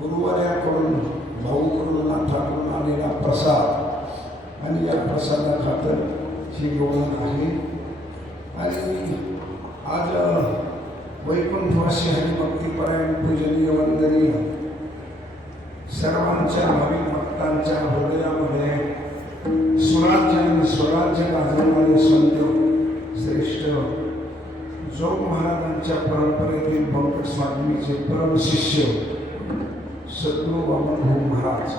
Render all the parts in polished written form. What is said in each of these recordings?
गुरुवार्याकडून भाऊ कडून आलेला प्रसाद आणि या प्रसादा खातर ही गौण आहे. आणि आज वैकुंठवासी हरिभक्तीपरायण पूजनीय वंदनीय सर्वांच्या भाविक भक्तांच्या हृदयामध्ये स्वराज्य आणि स्वराज्य गाजवणारे संत श्रेष्ठ जोग महाराजांच्या परंपरेतील पंकज स्वामीचे परम शिष्य सद्गुरू वामनभाऊ महाराज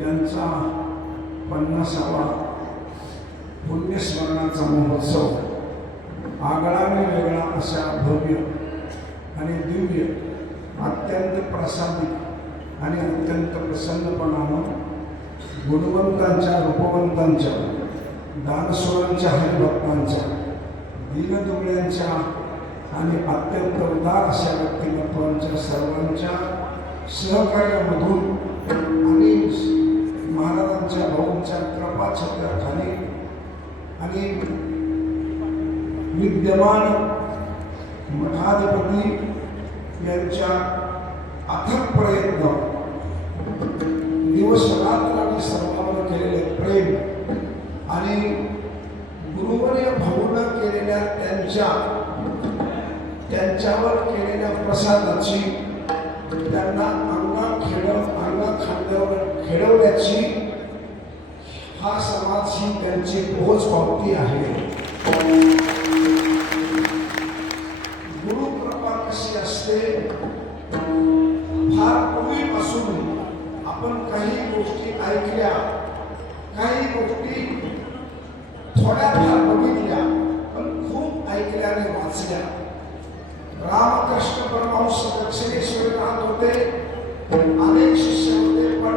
यांचा 50वा पुण्यस्मरणाचा महोत्सव आगळाने वेगळा अशा भव्य आणि दिव्य अत्यंत प्रसादित आणि अत्यंत प्रसन्नपणानं गुणवंतांच्या रूपवंतांच्या दानस्वरांच्या हरिभक्तांच्या दीनदुबळ्यांच्या आणि अत्यंत उदार अशा व्यक्तिमत्वांच्या सर्वांच्या सहकार्यामधून आणि महाराजांच्या भाऊंच्या कृपाछत्राखाली आणि विद्यमान मठाधिपती यांच्या अथक प्रयत्न दिवस रात्र सर्वांवर केलेले प्रेम आणि गुरुवर्य भाऊनं केलेल्या त्यांच्यावर केलेल्या प्रसादाची त्यांना अंगा खांद्यावर खेळवण्याची हा समाज ही त्यांची पोहोच पावती आहे. गुरुकृपा कशी असते, फार पूर्वीपासून आपण काही गोष्टी ऐकल्या, काही गोष्टी थोड्याफार बघितल्या, पण खूप ऐकल्याने वाचल्या. रामकृष्ण परमहंस दक्षिणेश्वर राहत होते, अनेक शिष्य होते, पण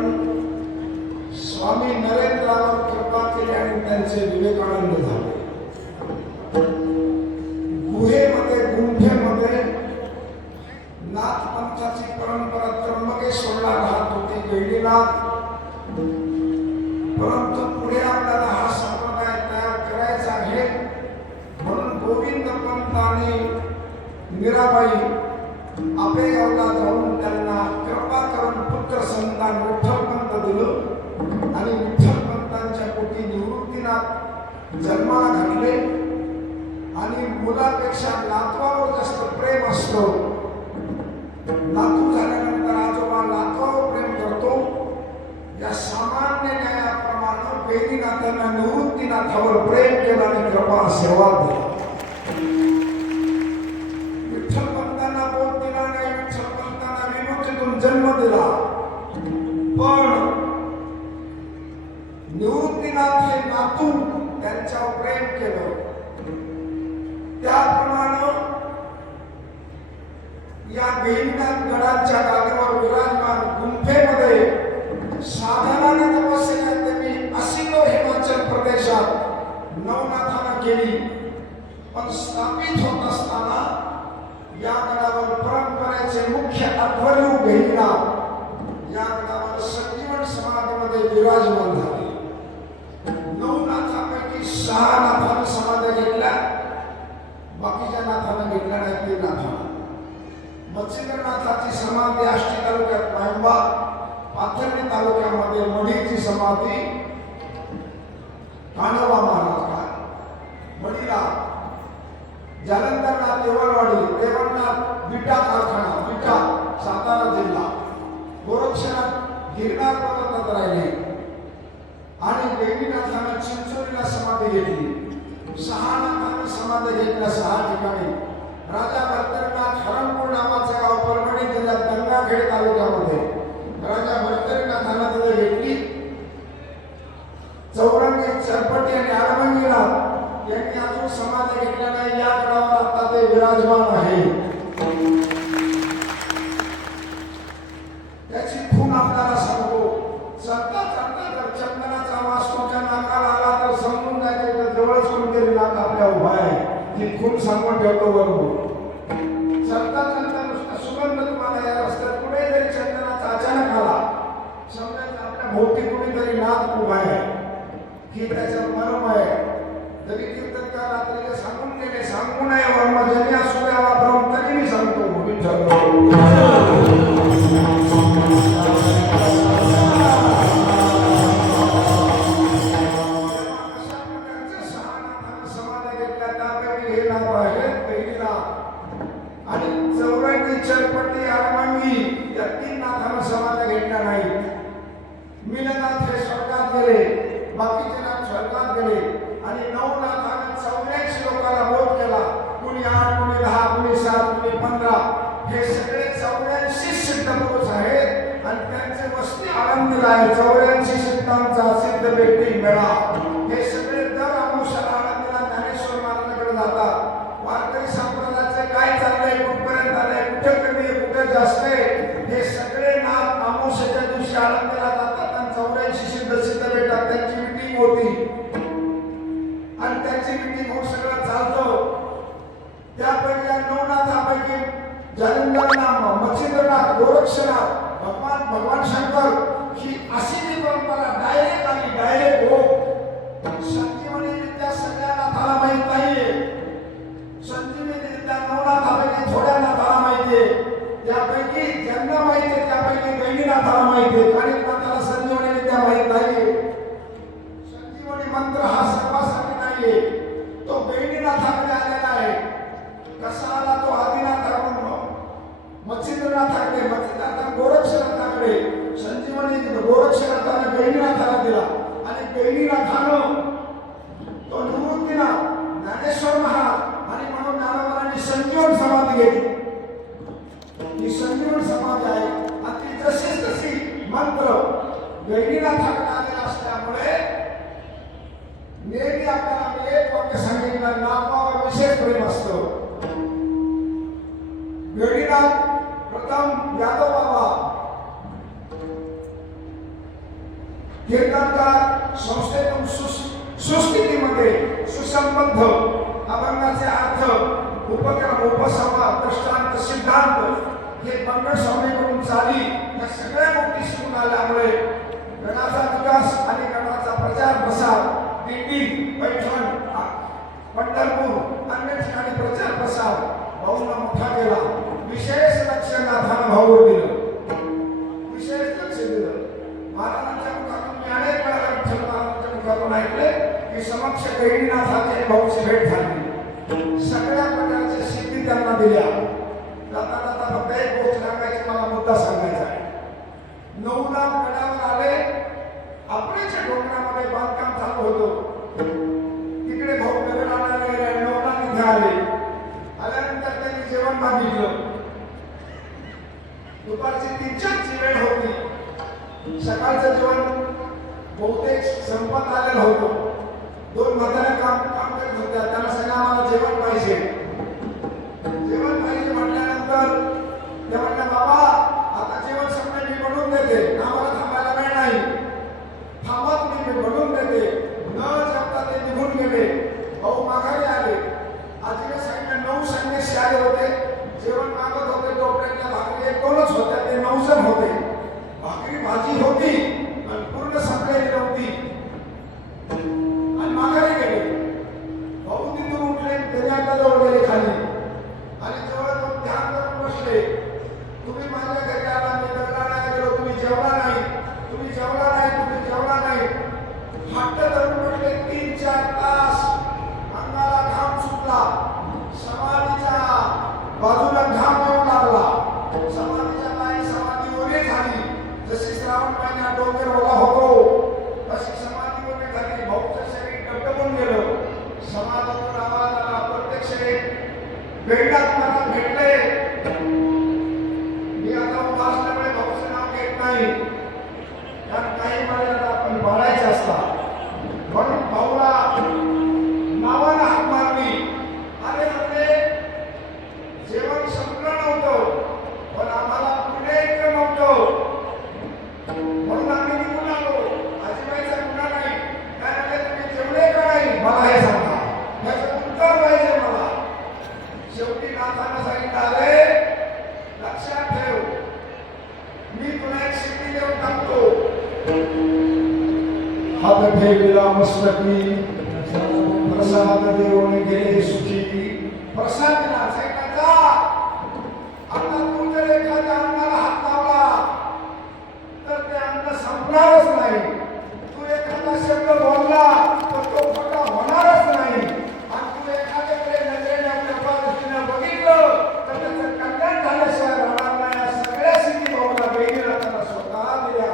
स्वामी नरेंद्रावर कृपा केली आणि त्यांचे विवेकानंद झाले. गुहेमध्ये गुंफेमध्ये नाथपंथाची परंपरा त्र्यंबकेश्वरला राहत होती, गैरीनाथ. परंतु पुढे आपल्याला हा संप्रदाय तयार करायचा आहे म्हणून गोविंद पंत आणि मीराबाई आपेगावला जाऊन त्यांना कृपा करून पुत्र संतान विठ्ठलपंत दिलं आणि विठ्ठलपंतांच्या पोटी निवृत्तीनाथ जन्माला घातले. आणि मुलापेक्षा नातवावर जास्त प्रेम असतो. नातू झाल्यानंतर आजोबा नातवावर प्रेम करतो. या सामान्य न्यायाप्रमाणे गैरीनाथांना निवृत्तीनाथावर प्रेम केलं आणि कृपा आशीर्वाद दिला. विठ्ठलपंतांना बोध दिला नाही, विठ्ठलपंतांना विमुक्तीतून जन्म दिला, पण निवृत्तीनाथ हे नातू त्यांच्यावर प्रेम केलं. त्याप्रमाणे या गैरीनाथ गडाच्या गादीवर विराजमान गुंफेमध्ये साधनाने तपस्या त्यांनी असिलो हिमाचल प्रदेशात नवनाथानं केली, पण स्थापित होत असताना या गडावर परंपरेचे मुख्य अध्वर्यू गहिनीनाथ या गडावर संजीवन समाधीमध्ये विराजमान झाले. नवनाथापैकी 6 नाथांनी समाधी घेतल्या, बाकीच्या नाथांना घेतल्या नाही. 3 नाथांना मच्छिंद्रनाथाची समाधी आष्टी तालुक्यात मायंबा, पाथर्डी तालुक्यामध्ये मढीची समाधी कानोबा महाराज का मढीला, जालंधरनाथ देवळवाडी, देवळनाथ विटा कारखाना विटा सातारा जिल्हा, गोरक्षनाथ गिरनार पर्वतात राहिले आणि गहिनीनाथानं चिंचोलीला समाधी घेतली. 6 नाथांनी समाधी घेतल्या 6 ठिकाणी. राजा भरतरनाथ हरणपूर नावाचं गाव परभणी जिल्ह्यात गंगाखेड तालुक्यामध्ये राजा भरतरनाथानं तिथे घेतली. चौरंगी, चरपटी आणि आडमंगीनाथ यांनी अजून समाधी घेतल्या नाही. या गडावर आता ते विराजमान आहे. त्याची खूण आपल्याला सांगतो. चढता चढता जर चंदनाचा वास तुमच्या नाकाला आला तर समजून जायचं तर जवळच कोणतरी नाक आपल्या उभा आहे. ही खूण सांगून ठेवतो बरोबर. चढता चढता नुसता सुगंध तुम्हाला या रस्त्यात कुठे जरी चंदनाचा अचानक आला, समजायचं आपल्या भोवती कुणीतरी नाक उभा आहे की त्याचा मर्म आहे. जरी कीर्तनकार रात्रीला सांगून गेले, सांगू नये वर्म जनी असू द्या वापरून, तरी मी सांगतो आणि चौरंगी, चरपटी, आडमंगी या 3 नाथांना समाधी घेतल्या नाही. मीननाथ हे स्वर्गात गेले, बाकीचे नाथ स्वर्गात गेले आणि 9 नाथांनी 84 लोकांना बोध केला. कुणी 8, कुणी 10, कुणी 7, कुणी 15. हे सगळे 84 सिद्ध पुरुष आहेत आणि त्यांचे वस्ती आनंदला आहे. 84 सिद्धांचा सिद्ध व्यक्ती मेळा. हे सगळे दर अमावस्याला आनंदला ज्ञानेश्वर महाराजांकडे जातात. वारकरी संप्रदायाचे काय चाललंय, कुठपर्यंत आलंय, कुठे कमी आहे, कुठे जास्त आहे, हे सगळे नाथ अमावस्येच्या दिवशी आनंदला जातात आणि 84 सिद्ध भेटतात. त्यांची मीटिंग होती आणि त्यांची मीटिंग होऊन सगळं चालतं. त्यापैकी 9 नाथापैकी जालंधरनाथ, मच्छिंद्रनाथ, गोरक्षनाथ, भगवान शंकर ही अशी जी परंपरा डायरेक्ट आली. डायरेक्ट हो. संजीवनी विद्या सगळ्या नाथाला माहीत नाहीये. संजीवनी विद्या 9 नाथापैकी थोड्या नाथाला माहितीये. त्यापैकी ज्यांना माहितीये त्यापैकी गहिनीनाथाला माहितीये. कानिक नाथाला संजीवनी विद्या माहीत नाहीये. संजीवनी मंत्र हा सर्वांसाठी नाहीये. तो गहिनीनाथाकडे आलेला आहे. कसा आला तो आदिनाथाकडून, मच्छिंद्रनाथाकडे, मच्छिंद्रनाथ गोरक्षनाथाकडे. संजीवनी गोरक्षनाथाने गहिनीनाथाला दिला आणि गहिनीनाथानं तो निवृत्तीनाथ, ज्ञानेश्वर महाराज आणि म्हणून ज्ञानोबांनी संजीवन समाधी घेतली. ही संजीवन समाधी आहे आणि ती जशी तशी मंत्र गहिनीनाथाकडे आलेला असल्यामुळे नेहमी आपल्याला एक वाक्य सांगितलं, नाथावर विशेष प्रेम असतं. गहिनीनाथ प्रथम यादव बाबा कीर्तनकार संस्थेतून सुस्थितीमध्ये सुसंबद्ध अभंगाचे अर्थ, उपक्रम, उपसंवाद, दृष्टांत, सिद्धांत हे मंगळ स्वामीकडून चाली. या सगळ्या गोष्टी शिकून आल्यामुळे गणाचा विकास आणि गणाचा प्रचार प्रसार दिंडी, पैठण, पंढरपूर अन्य ठिकाणी प्रचार प्रसार भाऊंना मोठा केला. विशेष लक्ष नाथानं भाऊवर दिलं, विशेष लक्ष दिलं. महाराजांच्या मुखातून मी अनेक वेळा विठ्ठल महाराजांच्या मुखातून ऐकले की समक्ष गहिनीनाथाची भाऊची भेट झाली. सगळ्या प्रकारच्या सिद्धी त्यांना दिल्या. जाता जाता फक्त एक गोष्ट सांगायची, मला मुद्दा सांगायचा आहे. 9 नाथ गडावर आले. आपल्याच्या डोंगरामध्ये बांधकाम चालू होतं. तिकडे भाऊ दगड आणायला गेले. 9 नाथ इथे आले. आल्यानंतर त्यांनी जेवण मागितलं. दुपारची 3-4ची वेळ होती. सकाळचं जेवण बहुतेक संपत आलेलं होतं. 2 म्हाताऱ्या काम करत होत्या. त्यांना सगळं आम्हाला जेवण पाहिजे. जेवण पाहिजे म्हटल्यानंतर त्या म्हणल्या, बाबा आता जेवण सगळं मी बनवून देते, आम्हाला थांबायला वेळ नाही. थांबा तुम्ही, मी बनवून देते. न जेवता ते निघून गेले. भेटतात मला भेटले. मी आता उभा असल्यामुळे भाऊचं नाव घेत नाही, कारण काही मर्यादा आपण पाळायच्या असतात. म्हणून भाऊला नावानं हाक मारली. अरे म्हणजे जेवण संपलं नव्हतं, पण आम्हाला पुणे इतकं नव्हतं, म्हणून आम्ही निघून आलो. आजीबाईचा गुन्हा नाही. काय म्हणजे तुम्ही जेवले का नाही मला हे सांगा, याचं उत्तर पाहिजे मला. शेवटी नाथानं सांगितलं, अरे लक्षात ठेव, मी तुला एक शिट्टी देऊन टाकतो. हात ठेविला मस्तकी, प्रसाद देऊन गेले सुखी. प्रसाद दिला, सांगितलं आता तू जर एखाद्या अन्नाला हात लावला तर ते अन्न संपणारच नाही. तू एखादा शब्द बोलला तर तो खोटा होणारच नाही. आणि तू एखाद्याकडे नजरेने आपल्या दृष्टीने बघितलं तर त्याचं कल्याण झाल्याशिवाय राहणार नाही. या सगळ्या स्थिती भाऊला बहिणीला त्याला स्वतः दिल्या.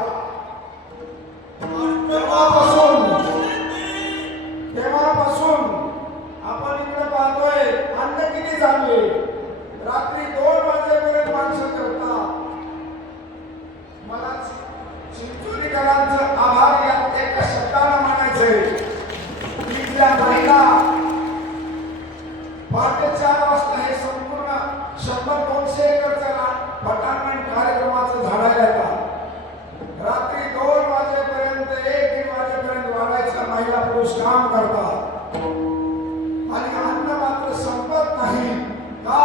तेव्हापासून आपण इकडे पाहतोय अन्न किती चालू आहे. रात्री 2 वाजेपर्यंत माणसं करतात. मला चिंचोलीकरांचं आभार यात एका शब्दानं म्हणायचंय. तिथल्या महिला पहाटे 4 वाजता हे संपूर्ण 100-200 एकरचा पटांगण कार्यक्रमाचं झाडायला येतात. रात्री 2 वाजेपर्यंत 1-3 वाजेपर्यंत वाढायचा महिला पुरुष काम करतात आणि अन्न मात्र संपत नाही. का?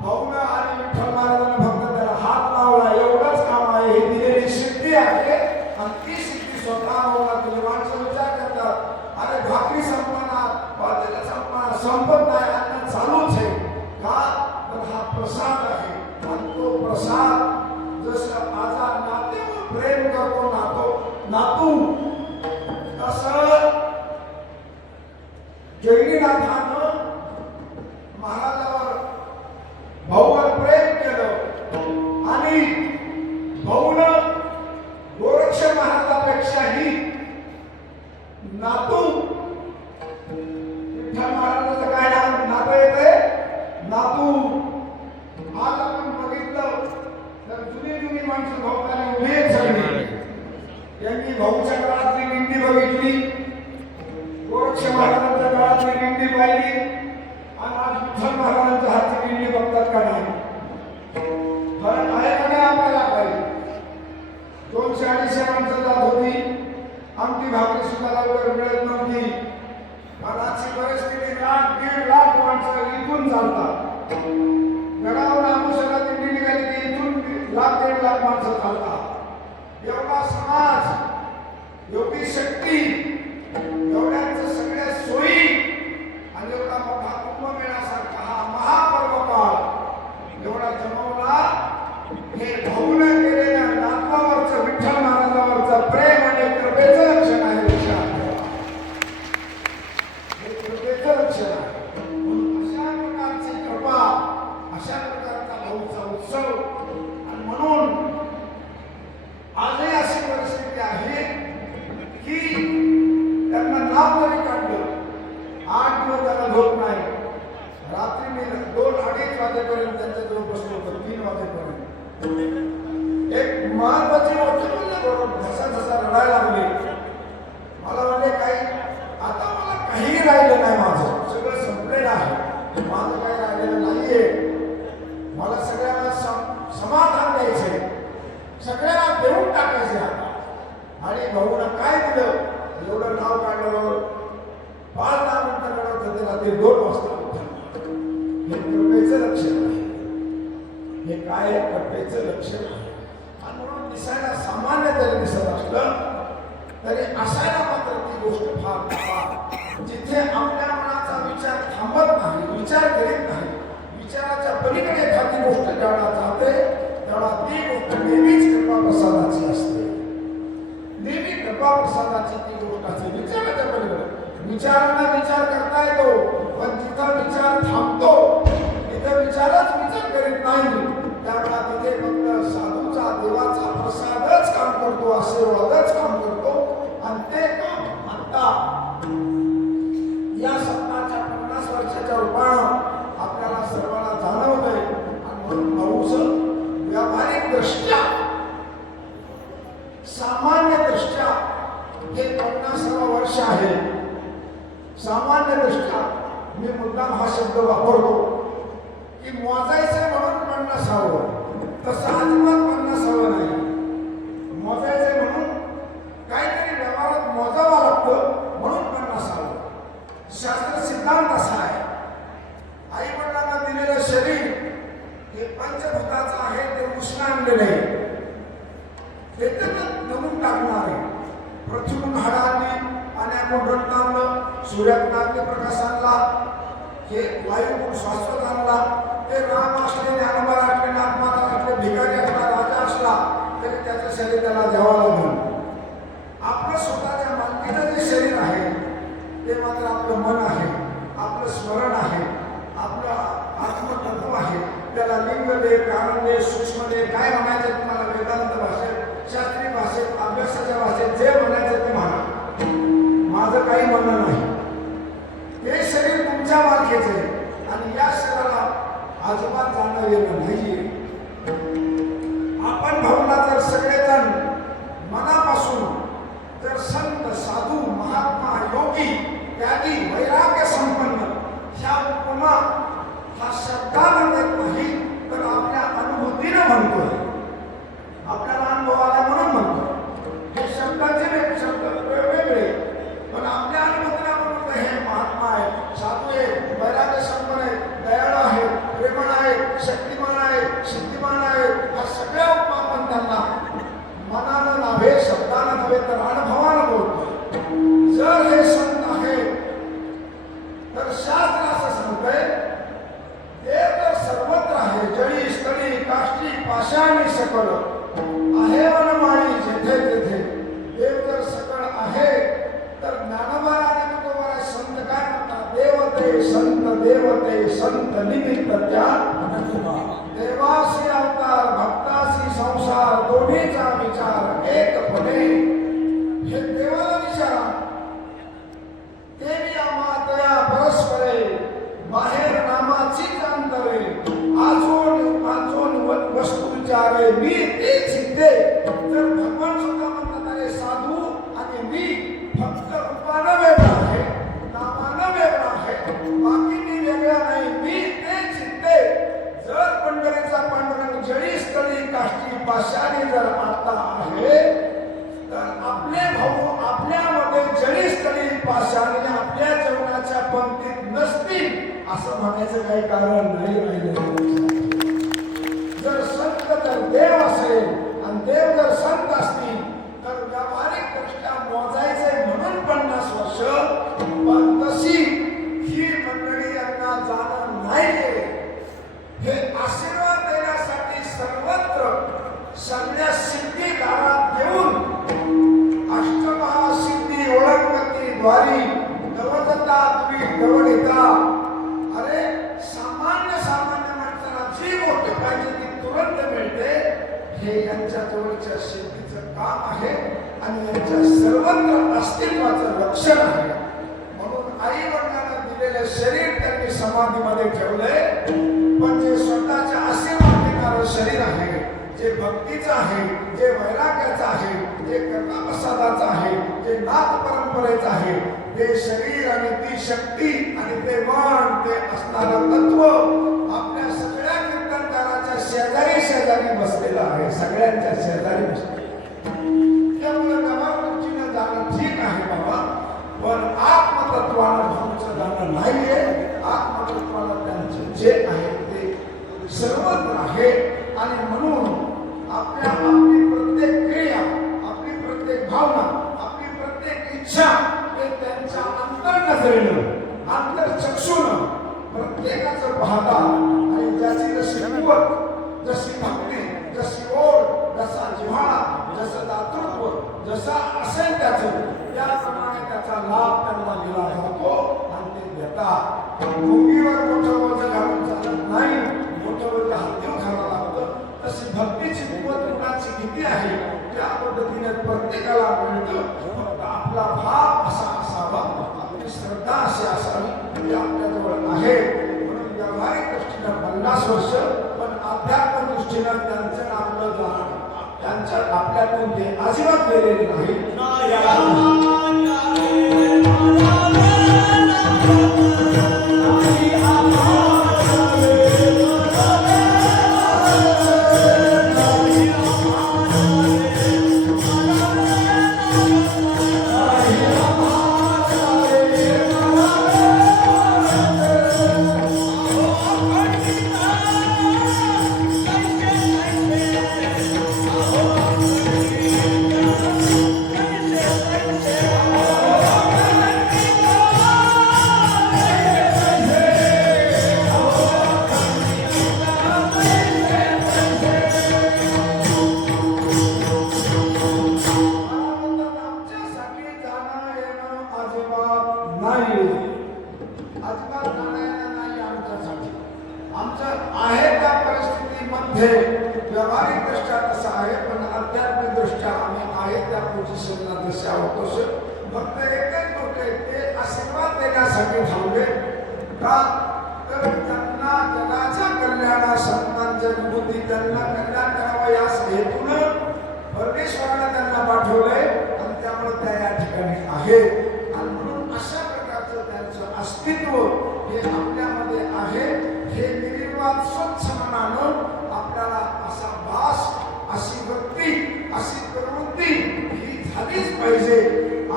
भाऊनं आणि विठ्ठल महाराजांना फक्त त्याला हात लावला, एवढंच काम आहे. ही दिलेली सिद्धी आहे आणि ती सिद्धी स्वतः भाऊला दिली. माणसं विचार करतात, अरे भाकरी संपणार, वाटेला संपणार, संपत नाही, अन्न चालूच आहे. का? तर हा प्रसाद आहे आणि तो प्रसाद जसं माझा नातेवर प्रेम करतो नातू, तसं जैनीनाथानं महाराजावर भाऊवर प्रेम केलं आणि भाऊनं गोरक्ष महाराजापेक्षाही नातू विठ्ठल महाराजाचं काय नातं येते? नातू. आज आपण बघितलं तर जुनी माणसं भाऊने उभी आहेत सगळी. यांनी भाऊच्या काळातली दिंडी बघितली, गोरक्ष महाराजांच्या काळातली दिंडी पाहिली आणि आज विठ्ठल महाराजांच्या हातची दिंडी बघतात का नाही? फरक आहे का नाही आपल्याला? काही 200-250 माणसं जात होती, आमची भाकरी सुद्धा लवकर मिळत नव्हती. आणि आजची परिस्थिती 1-1.5 लाख माणसं इथून चालतात. गडावर आमुषाला दिंडी निघाली की इथून 1-1.5 लाख माणसं चालतात. एवढा समाज, एवढी शक्ती, एवढ्यांचं सगळ्या सोयी आणि एवढा मोठा कुंभमेळ्यासारखा हा महापर्व काळ एवढा जमवला. हे भाऊनं केलेल्या नातवावरचं विठ्ठल महाराजावरचं प्रेम आणि कृपेचं लक्षण आहे. हे कृपेचं लक्षण आहे. अशा प्रकारची कृपा, अशा प्रकारचा भाऊचा उत्सव. आणि म्हणून आजही अशी परिस्थिती आहे की त्यांना नाव जरी काढलं 8 दिवस त्याला झोप नाही. रात्री मी 2-2.5 वाजेपर्यंत त्यांच्याजवळ बसलो होतो, 3 वाजेपर्यंत. एक महत्वाची गोष्ट म्हणजे धसा रडायला लागले. मला म्हणजे काही आता मला काही राहिलं नाही, माझं सगळं संपलेलं आहे, माझं काही राहिलेलं नाहीये. मला सगळ्यांना समाधान द्यायचंय, सगळ्यांना देऊन टाकायचे आता. आणि भाऊनं काय दिलं? एवढं नाव काढलं, 5-10 मिनिटं काढत होते, रात्री 2 वाजता उठलं. हे कृपेचं लक्षण आहे. हे काय कृपेचं लक्षण आहे. आणि म्हणून दिसायला सामान्य जरी दिसत असलं तरी असायला मात्र ती गोष्ट फार जिथे आपल्या मनाचा विचार थांबत नाही, विचार करीत नाही, विचाराच्या पलीकडे एखादी गोष्ट जेव्हा जाते तेव्हा ती गोष्ट नेहमीच कृपा प्रसादाची असते. नेहमी कृपा प्रसादाची ती गोष्ट असते. विचाराच्या पलीकडे विचारांना विचार करता येतो, पण जिथं विचार थांबतो तिथं विचारच विचार करीत नाही, त्यावेळेला तिथे फक्त साधूचा, देवाचा प्रसादच काम करतो, आशीर्वादच काम करतो. आणि ते काम आता या सत्ताच्या 50 वर्षाच्या रूपानं आपल्याला सर्व दृष्ट्या हे 50 वर्ष आहे. सामान्य दृष्ट्या मी मुद्दाम हा शब्द वापरतो की मोजायचं म्हणून 50. तसं अजिबात 50 नाही. मोजायचं म्हणून काहीतरी व्यवहारात मोजावं लागतं म्हणून 50. शास्त्र सिद्धांत असा आहे. आई वडिलांना दिलेलं शरीर हे पंचभूताचं आहे, ते उष्ण आणलेलं आहे, ते नमून टाकणार आहे. पृथ्वीतून हाडांनी, पाण्यातून रक्त आणलं, सूर्यातून अग्निप्रकाश आणला, हे वायूतून शाश्वत आणला. ते राम असले, ज्ञानोबा असले, नाथमाता असले, भिकारी असला, राजा असला तरी त्याचं शरीर त्याला द्यावं लागेल. आपलं स्वतःच्या मालकीचं जे शरीर आहे ते मात्र आपलं मन आहे, आपलं स्मरण आहे, आपलं आत्मतत्व आहे. त्याला लिंग दे, कारण दे, सूक्ष्म दे, काय म्हणायचं तुम्हाला वेदांत भाषेत, शास्त्रीय भाषेत, अभ्यासाच्या भाषेत जे म्हणायचं ते म्हणा. माझं काही म्हणणं नाही. हे शरीर तुमच्या मालकीचे आहे आणि या शरीराला अजिबात जाणं येणं नाही. आपण भावना जर सगळेजण मनापासून जर संत, साधू, महात्मा, योगी, त्यागी, वैराग्य संपन्न ह्या उपमा हा शब्दानं देत नाही तर आपल्या अनुभूतीनं म्हणतोय, आपल्याला अनुभव आला म्हणून म्हणतो. हे शब्दाचे शब्द वेगवेगळे, पण आपल्या अनुभूतीला म्हणतो हे महात्मा आहे, साधू आहे, वैराग्य संपन्न आहे, दयाळू आहे, प्रेमळ आहे, शक्तिमान आहे, सिद्धिमान आहे. हा सगळ्या उपमा आपण त्यांना मनानं नव्हे, शब्दानं नव्हे तर अनुभवानं बोलतोय. जर हे संत आहे तर शास्त्र असं सांगतंय देव तर सर्वत्र आहे, जळी स्थळी काष्टी पाषाणी सकळ आहे वनमाळी जेथे तेथे. देव जर सकळ आहे तर ज्ञानोबा आणि तुकोबा संत काय म्हणतात? देवते संत निमित्त त्या देवासी अवतार भक्तासी संसार दोन्हीचा विचार एकपणे. हे देवाला विचारा, देवी आमातया परस्परे बाहेर नामाचीच अंतरे आजोन वस्तू विचारे मी ते सिद्धे. जर भगवान सुद्धा म्हणतात अरे साधू आणि मी फक्त रूपानं वेगळा आहे, नामानं वेगळा आहे, बाकी मी वेगळा नाही, मी ते सिद्धे. जर पंढरीचा पांडुरंग जळी स्थळी काष्टी पाषाणी जर आता आहे तर आपले भाऊ आपल्यामध्ये जळी स्थळी पाषाणी आपल्या जेवणाच्या पंक्तीत नसतील असं म्हणायचं काही कारण नाही राहिलं. जर संत तर देव असेल आणि देव जर संत असतील तर व्यावहारिक दृष्ट्या मोजायचे म्हणून 50 वर्ष, पण तशी ही मंडळी यांना जाणं नाहीये. हे आशीर्वाद देण्यासाठी सर्वत्र सगळ्या सिद्धी दारात देऊन अष्टमहासिद्धी ओळखती द्वारी नवदत्ता तुम्ही गवडिता. अरे सामान्य माणसाला जी गोष्ट पाहिजे ती तुरंत मिळते. हे यांच्या जवळच्या सिद्धीचं काम आहे आणि यांच्या सर्वत्र अस्तित्वाचं लक्षण आहे. म्हणून आई वडिलांना दिलेलं शरीर त्यांनी समाधीमध्ये ठेवलंय, पण जे स्वतःच्या आशीर्वाद देणारं शरीर आहे, जे भक्तीचं आहे, जे वैराग्याचं आहे, जे कर्मप्रसादाचं आहे, जे नाथ परंपरेचं आहे, ते शरीर आणि ती शक्ती आणि ते मन, ते असणारं तत्व आपल्या सगळ्या कीर्तनकाराच्या शेजारी बसलेलं आहे, सगळ्यांच्या शेजारी बसलेलं. त्यामुळे व्यवहारदृष्टीनं जाणं ठीक आहे बाबा, पण आत्मतत्वानं भाऊचं जाणं नाहीये. आत्मतत्वानं त्यांचं जे आहे ते सर्वत्र आहे आणि म्हणून आपली प्रत्येक क्रिया, आपली प्रत्येक भावना, आपली प्रत्येक इच्छा हे त्यांच्या अंतर्नजरेनं, अंतर्चक्षुनं प्रत्येकाचं पाहतात आणि ज्याची जशी कुवत, जशी भक्ती, जशी ओढ, जसा जिव्हाळा, जसं दातृत्व, जसा असेल त्याचं त्याप्रमाणे त्याचा लाभ त्यांना दिला जातो आणि ते देतात. मुंगीवर मोठं वजन घालून चालत नाही, मोठं वजन हातीवर घालावं लागतं. तशी भक्तीची कुवत कुणाची किती आहे त्या पद्धतीने प्रत्येकाला मिळतं. फक्त आपला भाव असा असावा, आपली श्रद्धा अशी असावी, ती आपल्याजवळ आहे. म्हणून व्यावहारिक दृष्टीनं 50 वर्ष, पण आध्यात्मिक दृष्टीनं त्यांचं आपलं आपल्यातून ते अजिबात गेलेले नाही. व्यावहारिक दृष्ट्या कसं आहे, पण आध्यात्मिक दृष्ट्या आम्ही आहे त्या पोझिशनला जसे आहोत तसे फक्त एकच गोष्ट आहे, ते आशीर्वाद देण्यासाठी थांबले का, तर त्यांना जगाच्या कल्याणा संतांच्या विभूती त्यांना कल्याण करावं या हेतून परमेश्वराने त्यांना पाठवलंय आणि त्यामुळे त्या या ठिकाणी आहेत. आणि म्हणून अशा प्रकारचं त्यांचं अस्तित्व हे आपल्यामध्ये आहे. हे निर्वाद स्वच्छ मनानं आपल्याला असा भास, अशी वृत्ती, अशी प्रवृत्ती ही झालीच पाहिजे.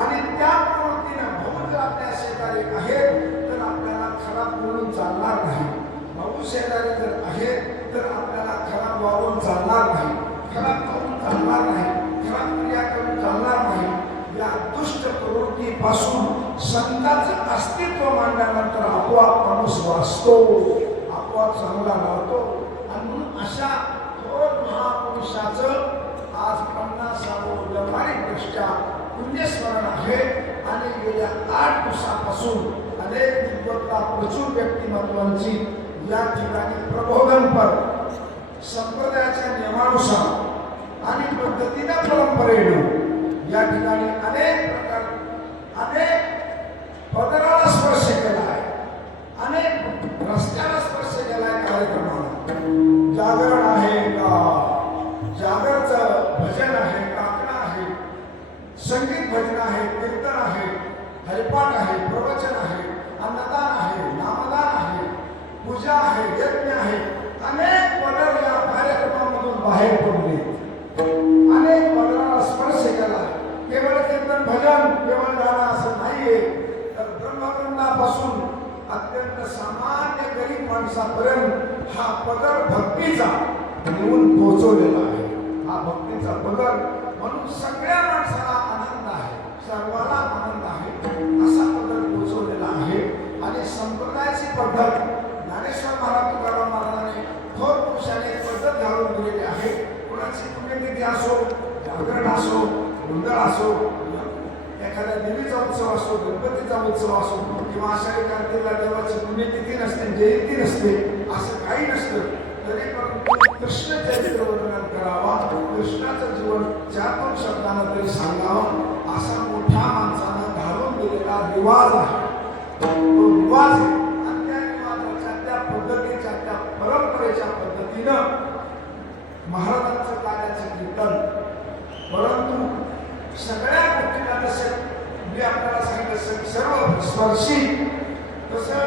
आणि त्या प्रवृत्तीनं भाऊ जर आपल्या शेजारी आहेत तर आपल्याला खराब बोलून चालणार नाही. भाऊ शेजारी जर आहेत तर आपल्याला खराब वागून चालणार नाही, खराब करून चालणार नाही, खराब क्रिया करून चालणार नाही. या दुष्ट प्रवृत्तीपासून संतांचं अस्तित्व मांडल्यानंतर आपोआप माणूस वाचतो, आपोआप चांगला राहतो. आणि म्हणून अशा थोर महापुरुषाचं आज 50वे व्यावहारिक दृष्ट्या पुण्यस्मरण आहे. आणि गेल्या 8 दिवसापासून अनेक विद्वत्ता प्रचूर व्यक्तिमत्वांची या ठिकाणी प्रबोधनपर संप्रदायाच्या नियमानुसार आणि पद्धतीनं परंपरेनं या ठिकाणी अनेक प्रकार, अनेक पदराला स्पर्श केला आहे, अनेक रस्त्याला स्पर्श केला आहे. कार्यक्रमाला जागरण आहे का, जागरचं भजन आहे, काकणा आहे, संगीत भजन आहे, कीर्तन आहे, हरिपाठ आहे, प्रवचन आहे, अन्नदान आहे, नामदान आहे, पूजा आहे, यज्ञ आहे. अनेक पदर या कार्यक्रमामधून बाहेर पडले, अनेक पदराला स्पर्श केला. केवळ कीर्तन भजन, केवळ गाणं असं नाहीये, तर ब्रह्मग्रंथापासून अत्यंत सामान्य गरीब माणसापर्यंत हा पदर भक्तीचा नेऊन पोहोचवलेला आहे. हा भक्तीचा पदर म्हणून सगळ्या माणसाला आनंद आहे, सर्वाला आनंद आहे असा पदर पोहोचवलेला आहे. आणि संप्रदायाची पद्धत ज्ञानेश्वर महाराज तुकाराम महाराजांनी थोर पुरुषाने पद्धत घालून दिलेली आहे. कुणाची पुण्यतिथी असो, जागरण असो, गोंधळ असो, एखाद्या देवीचा उत्सव असो, गणपतीचा उत्सव असो, किंवा आषाढी कार्तिकला देवाची पुण्यतिथी नसते, जयंती नसते, असं काही नसतं. तरी परंतु कृष्ण चरित्र वर्णन करावा, कृष्णाचं जीवन 4 शब्दांना तरी सांगावं असा मोठ्या माणसानं घालून दिलेला रिवाज आहे. तो रिवाज आहे. आणि त्या रिवाजाच्या, त्या पद्धतीच्या, त्या परंपरेच्या पद्धतीनं महाराजांचं कार्याचं कीर्तन. परंतु सगळ्या गोष्टीला जसं मी आपल्याला सांगितलं सर्व स्पर्शी, तसं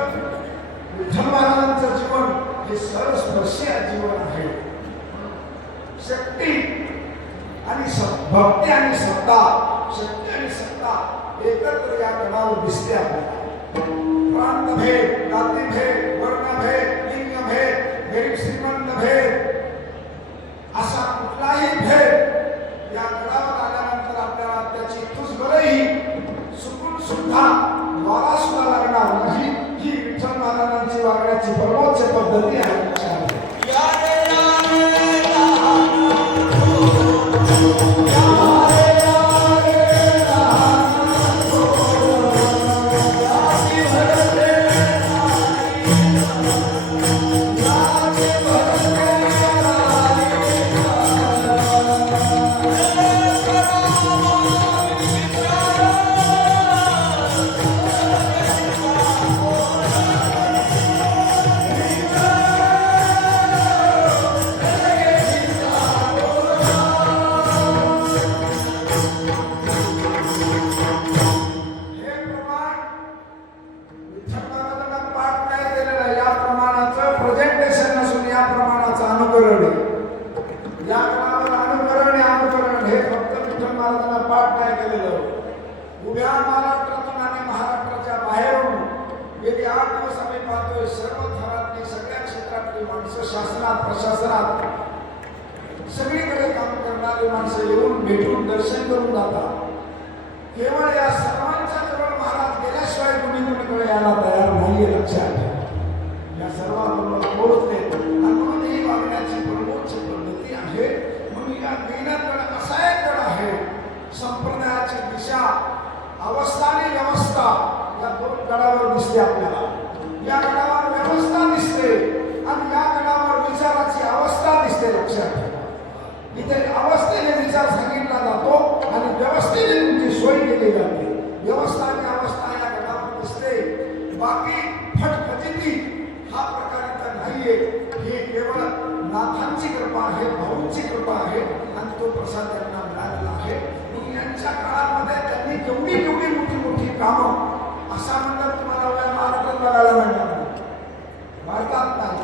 विठ्ठल महाराजांचं जीवन हे सर्वस्पर्शी जीवन आहे. शक्ती आणि भक्ती आणि सत्ता, शक्ती आणि सत्ता एकत्र या गणावर दिसते आपल्याला. प्रांतभेद, जातीभेद, वर्णभेद, लिंगभेद, गरीब श्रीमंत भेद असा कुठलाही भेद या गडावर आल्यानंतर आपल्याला त्याची तुझबरही सुकून सुद्धा वारा सुद्धा लागणार नाही. ही विठ्ठल महाराजांची वागण्याची सर्वोच्च पद्धती आहे. शासनात प्रशासनात सगळीकडे काम करणारी माणसं येऊन भेटून दर्शन करून जातात. केवळ या सर्वांच्या जवळ महाराज गेल्याशिवाय कुणीकडे यायला तयार नाहीये, लक्षात ठेवा. या सर्वांबरोबर पोहोचले आणि म्हणून ही वागण्याची प्रमुख पद्धती आहे. म्हणून या ज्ञानाकडे असा एक गड आहे, संप्रदायाची दिशा, अवस्था आणि व्यवस्था या दोन गडावर दिसते आपल्याला. या गडावर व्यवस्था दिसते आणि या गडावर विचाराची अवस्था दिसते, लक्षात ठेवा. इथे अवस्थेने विचार सांगितला जातो आणि व्यवस्थेने तुमची सोय केली जाते. व्यवस्था आणि अवस्था या गडावर दिसते. बाकी फटफटिती हा प्रकार इथं नाहीये. हे केवळ नाथांची कृपा आहे, भाऊंची कृपा आहे आणि तो प्रसाद त्यांना मिळालेला आहे. यांच्या काळामध्ये त्यांनी केवढी मोठी कामं असा मंडळ तुम्हाला या महाराष्ट्रात बघायला मिळणार नाही. भारतात नाही.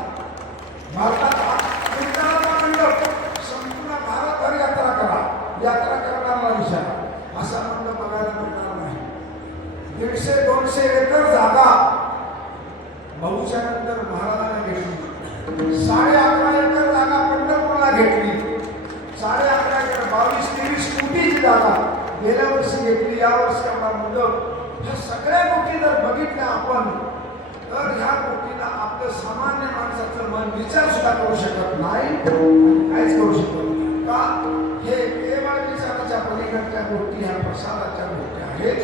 भारतात मंडळ संपूर्ण भारतभर यात्रा करा, यात्रा करणारा विचार असा मंडळ बघायला मिळणार नाही. 150-200 एकर जागा भाऊच्या नंतर महाराजांना घेतली. 11.5 एकर जागा पंढरपूरला घेतली. 11.5 एकर 22-23 कोटीची जागा गेल्या वर्षी घेतली. या वर्षी आपला मंडप. ह्या सगळ्या गोष्टी जर बघितल्या आपण तर ह्या गोष्टीला आपलं सामान्य माणसाचं मन विचार सुद्धा करू शकत नाही आणि काहीच करू शकत नाही. का? हे केवळ विचाराच्या पलीकडच्या गोष्टी ह्या प्रसादाच्या गोष्टी आहेत.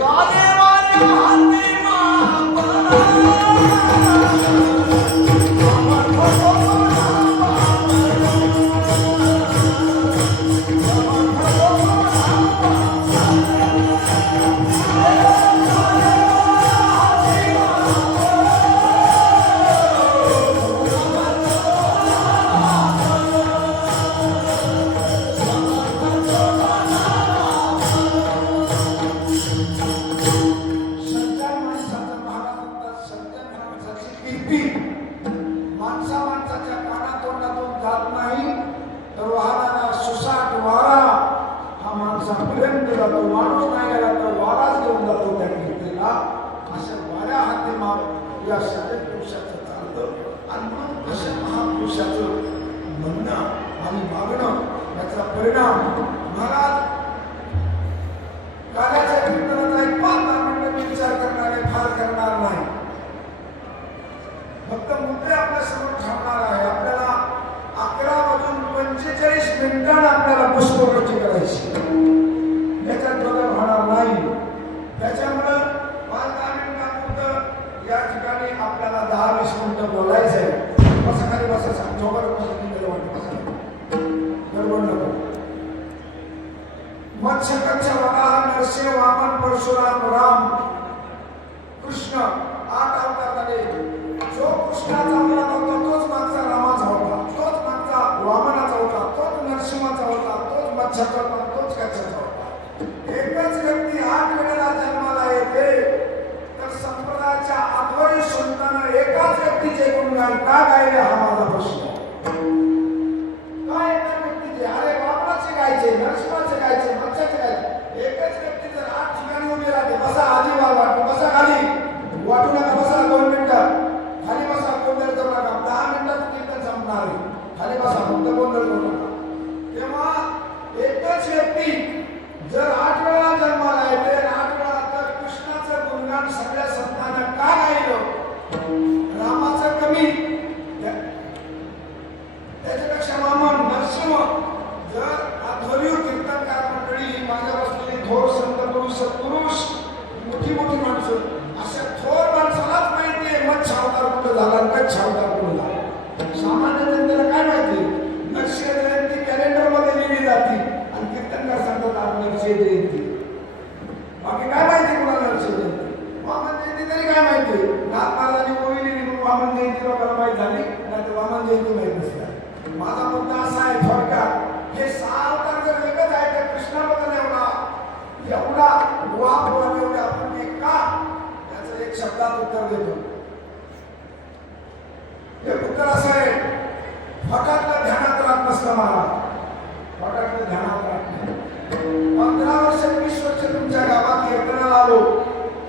माणसाच्या कानातोंडातून जात नाही तर वाहनाला सुसाट वारा हा माणसापर्यंत जातो. माणूस नाही गेला तर वाराच घेऊन जातो त्या कीर्तीला. अशा वाऱ्या हाती माप या सगळ्या पुरुषाचं चालतं आणि म्हणून अशा महापुरुषाचं म्हणणं आणि मागणं याचा परिणाम महाराज काल्याच्या कीर्तनाचा एक 5 मिनिटं विचार करणारे फार करणार नाही. फक्त मुद्दे आपल्या समोर ठेवणार आहे. आपल्याला 11:45 मिनिटांना आपल्याला पुष्पवृष्टी करायची. याच्यात बदल होणार नाही. त्याच्यामुळं 5-10 मिनिटांपुरतं या ठिकाणी आपल्याला 10-20 मिनिटं बोलायचं आहे. बसा खाली बसा सांग चोबर गडबड नको. मत्स्यकच्छ वराह नरसिंह वामन परशुराम राम कृष्ण 8 अवतार झाले. जो कृष्णाचा अवतार होता तोच मागचा रामाचा होता, तोच मागचा वामनाचा होता, तोच नरसिंहाचा होता, तोच मत्स्याचा होता, तोच कच्छाचा होता. एकच व्यक्ती 8 वेळेला जन्माला येते तर संप्रदायाच्या आध्वरी संतांना एकाच व्यक्तीचे गुणगान का गायले हा माझा प्रश्न. काय एका व्यक्तीचे? अरे वामनाचे गायचे, नरसिंहाचे गायचे, मत्स्याचे गायचे. एकच व्यक्ती जर 8 ठिकाणी उभी राहते. बसा आधी वाटू, बसा खाली वाटू नका, बसा 2 मिनिटं खाली बसा. गोंधळ करू नका. 10 मिनिटात कीर्तन संपणार आहे. खाली बसा, फक्त गोंधळ करू नका. तेव्हा एकच व्यक्ती जर 8 वेळा जन्माला येते, 8 वेळा तर कृष्णाचं गुणगान सगळ्या संतांना का गायलं? रामाचं कमी, त्याच्यापेक्षा वामन नरसिंह. जर अध्वर्यू कीर्तनकार मंडळी माझ्या बसलेली थोर संत पुरुष सत्पुरुष मोठी माणसं अशा थोर माणसालाच माहितीये मत्स्य अवतार कुठं झाला, कच्छ अवतार कुठं झाला. सामान्य जनतेला काय माहिती? नरसिंह जयंती कॅलेंडर मध्ये लिहिली जाते आणि कीर्तनकार सांगतात आज नरसिंह जयंती. बाकी काय माहिती कुणाला नरसिंह जयंती? वामन जयंती तरी काय माहिती? नाथमालांनी ओवी लिहिली म्हणून वामन जयंती लोकांना माहित झाली, नाही तर वामन जयंती माहित नसते. माझा मुद्दा असा आहे थोडक्यात हे 6 अवतार जर एकच आहे तर कृष्णाबद्दल एवढा वाप बनवले आपण का? त्याचं एक शब्दात उत्तर देतो. हे उत्तर असं आहे, फटातलं ध्यानात राहत नसतं महाराज. फटातलं ध्यानात राहत नाही. 15 वर्ष 20 वर्ष तुमच्या गावात कीर्तनाला आलो,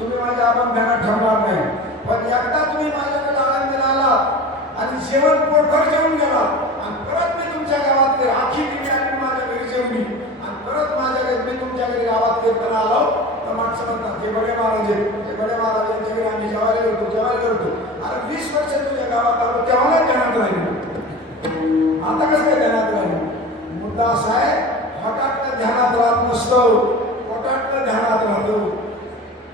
तुम्ही माझ्या आपण ध्यानात ठेवणार नाही. पण एकदा तुम्ही माझ्याकडे आनंदीला आलात आणि जेवण पोटभर जेवून गेलात हे बडे महाराज यांच्या घरी आम्ही जेवायला करतो अरे 20 वर्ष तुझ्या गावात आलो तेव्हा नाही ध्यानात राहिलो आता कसं काय ध्यानात राहिलो मुद्दा असा आहे हठात ध्यानात राहत नसतो पोटात ध्यानात राहतो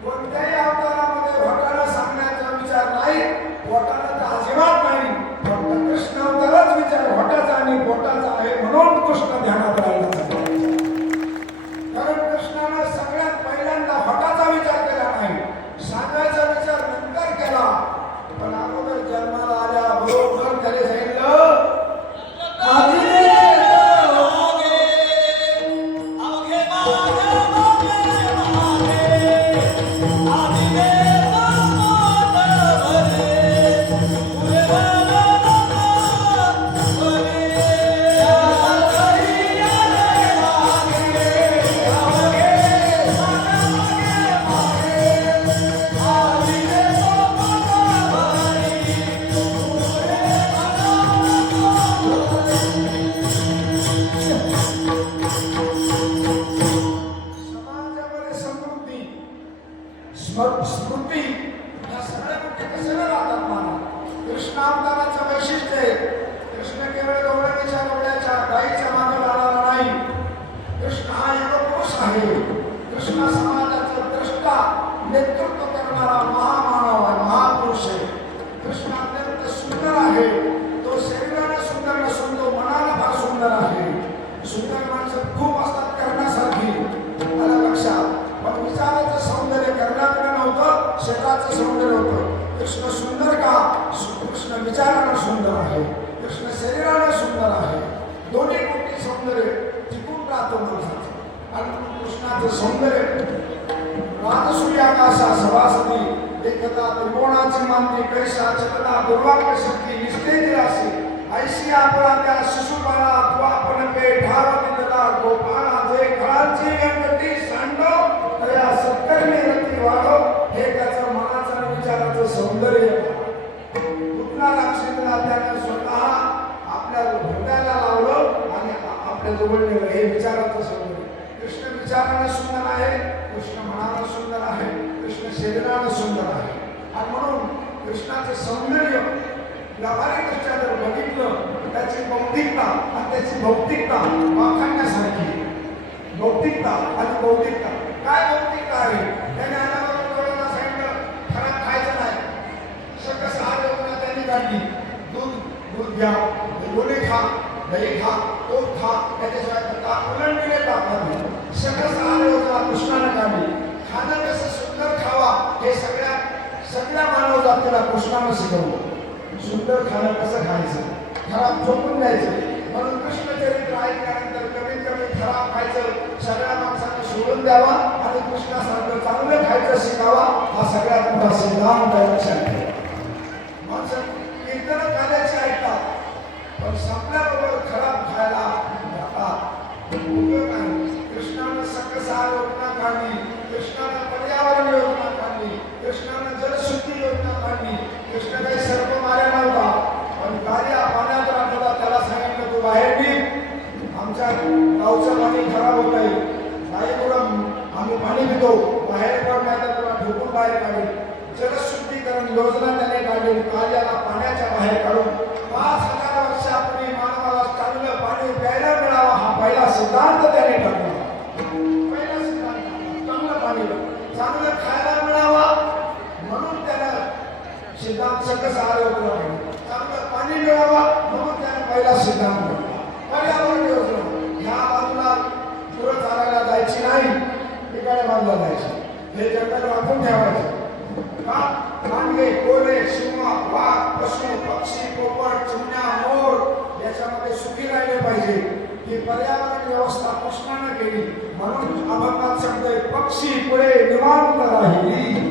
कोणत्याही अवतारामध्ये पोटाला सांगण्याचा विचार नाही पोटाला तर अजिबात नाही फक्त कृष्ण अवतारच विचार पोटाचा आणि पोटाचा आहे म्हणून कृष्ण ध्यानात राहिला कारण कृष्णाने सगळ्यात पहिल्यांदा पोटाचा विचार केला नाही सांगायचा विचार नंतर केला पण अगोदर जन्माला आल्या बरोबर त्याने सांगितलं स्मृती या सगळ्या गोष्टी कशाला राहतात मला कृष्ण अवताराचं वैशिष्ट्य आहे कृष्ण केवळ गौरवीच्या गवळ्याच्या गाईच्या मागे लागणारा नाही कृष्ण हा एक पुरुष आहे कृष्ण समाजाचा द्रष्टा नेतृत्व करणारा महामानव आहे महापुरुष आहे कृष्ण अत्यंत सुंदर आहे तो शरीराने सुंदर नसून तो मनाने फार सुंदर आहे सुंदर माणसं खूप असतात करण्यासारखी मला लक्षात पण विचाराचं सौंदर्य करण्याकडे नव्हतं शरीराचं सौंदर्य होतं कृष्ण सुंदर का कृष्ण विचारानं सुंदर आहे कृष्ण शरीरानं सुंदर आहे दोन्ही गोष्टी सौंदर्य टिकून राहतो माणसाचं आणि कृष्णाचं सौंदर्य राजसूय आकाशा सभासती एकदा त्रिकोणाची मानवी कैसा चक्रा दुर्वाक्य शक्ती निष्ठेची राशी ऐशी आपला त्या शिशुपाला द्वापन पे ठावती दला गोपाळा जे खळांची व्यंकटी सांडव या सत्कर्मी रती वाढव हे त्याचं मनाचं आणि विचाराचं सौंदर्य कुठला राक्षीला त्याने स्वतः आपल्या हृदयाला लावलं आणि आपल्या जवळ नेलं हे विचाराचं सौंदर्य कृष्ण विचाराने सुंदर आहे कृष्ण मनानं सुंदर आहे कृष्ण शरीरानं सुंदर आहे आणि म्हणून कृष्णाचं सौंदर्य व्यावहारिकदृष्ट्या जर बघितलं त्याची बौद्धिकता आणि त्याची भौतिकता वाखाणण्यासारखी भौतिकता आणि बौद्धिकता काय भौतिकता आहे त्याने अनावरण सांगितलं खराब खायचं नाही सकस आहार योजना त्यांनी काढली दूध घ्या लोणी खा दही खा तूप खा त्याच्याशिवाय उलंडीने टाकतात सकस आहार योजना कृष्णाने काढली खाणं कसं सुंदर खावा हे सगळ्या मानव जातीला कृष्णानं शिकवलं सुंदर खाणं कसं खायचं खराब झोपून द्यायचं म्हणून कृष्ण चरित्र ऐकल्यानंतर कमीत कमी खराब खायचं सगळ्या माणसांना सोडून द्यावा आणि कृष्णासारखं चांगलं खायचं शिकावा हा सगळ्यात मोठा सिद्धांत लक्षात ठेवा माणसं कीर्तन कार्याचे ऐकतात पण संपल्याबरोबर खराब खायला जातात उपयोग आहे कृष्णानं सकस आहार योजना काढली कृष्णानं पर्यावरण योजना काढली कृष्णानं जलशुद्धी योजना काढली कृष्ण काही सर्प मार्या नव्हता पण कार्य पाण्यात राहता त्याला सांगितलं तू बाहेर निघ आमच्या गावचं पाणी खराब होत आहे गाईपुरम आम्ही पाणी पितो बाहेर पडण्यात तुला ढोकून बाहेर काढेल जलशुद्धीकरण योजना त्याने काढली कार्याला पाण्याच्या बाहेर काढून 5000 वर्षापूर्वी मानवाला चांगलं पाणी प्यायला मिळावं हा पहिला सिद्धांत त्याने टाकला पहिला सिद्धांत चांगलं पाणी चांगलं खायला मिळावा म्हणून त्यानं सिद्धांत सकस आहार योजना चांगलं पाणी मिळावा म्हणून त्याने पहिला सिद्धांत पर्यावरण योजना ह्या बाजूला पुरं चालायला जायची नाही इकडे बाजूला जायची हे जंगल राखून ठेवायचं का मांडवे कोल्हे सिंह वाघ पशु पक्षी पोपट चिमण्या मोर याच्यामध्ये सुखी राहिले पाहिजे ही पर्यावरण व्यवस्था कृष्णाने केली म्हणून अभंगात शब्द पक्षी पुढे निवांत राहिली